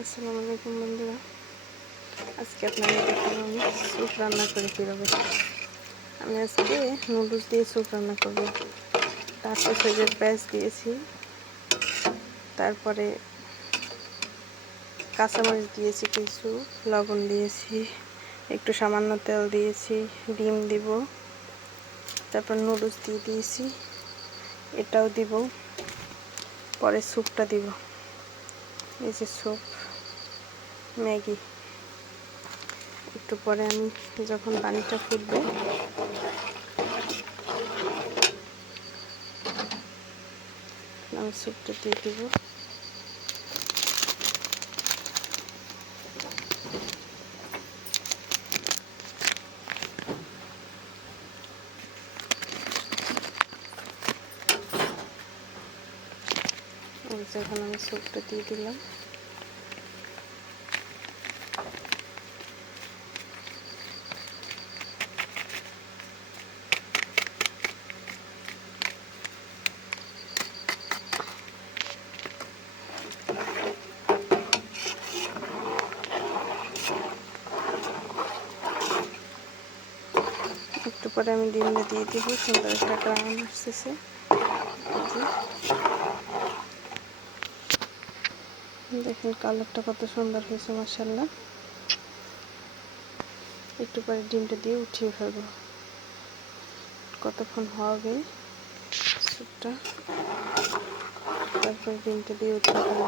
আসসালামু আলাইকুম বন্ধুরা, আজকে আপনাদের দেখাবো আমি স্যুপ রান্না করে কীভাবে। আমি আজকে নুডলস দিয়ে স্যুপ রান্না করব। 4 সাইজের পেঁয়াজ দিয়েছি, তারপরে কাঁচামরিচ দিয়েছি, কিছু লবণ দিয়েছি, একটু সামান্য তেল দিয়েছি, ডিম দিব, তারপর নুডলস দিয়ে দিয়েছি, এটাও দিব, পরে স্যুপটা দিব। এই যে স্যুপ, ম্যাগি। একটু পরে আমি যখন পানিটা ফুটবে আমি স্যুপটা দিয়ে দিব। যখন আমি স্যুপটা দিয়ে দিলাম, একটু পরে আমি ডিমটা দিয়ে দিব। সুন্দর একটা গ্রান আসতেছে। দেখুন কালারটা কত সুন্দর হয়েছে, মাশাআল্লাহ। একটু পরে ডিমটা দিয়ে উঠিয়ে ফেলবো। কতক্ষণ হবে স্যুপটা, তারপর ডিমটা দিয়ে উঠিয়ে ফেলবো।